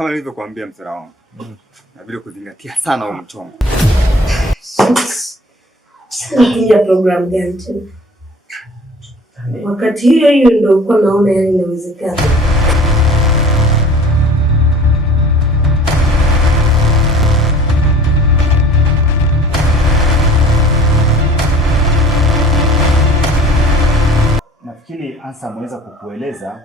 Kama nilivyokuambia msela wangu. Na vile kuzingatia sana huo mchongo. Sasa program gani tena? Wakati hiyo ndio uko naona yani inawezekana. Nafikiri Ansa ameweza kukueleza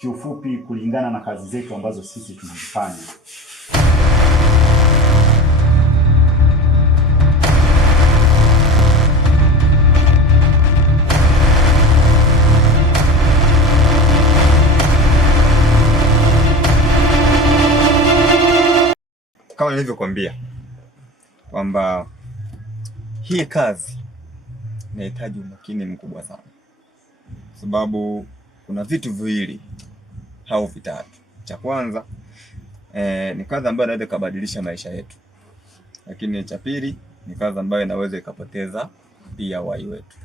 kiufupi kulingana na kazi zetu ambazo sisi tunazifanya. Kama nilivyokuambia kwamba hii kazi inahitaji umakini mkubwa sana, sababu kuna vitu viwili au vitatu. Cha kwanza ni kazi ambayo inaweza kubadilisha maisha yetu, lakini cha pili ni kazi ambayo inaweza ikapoteza pia uhai wetu.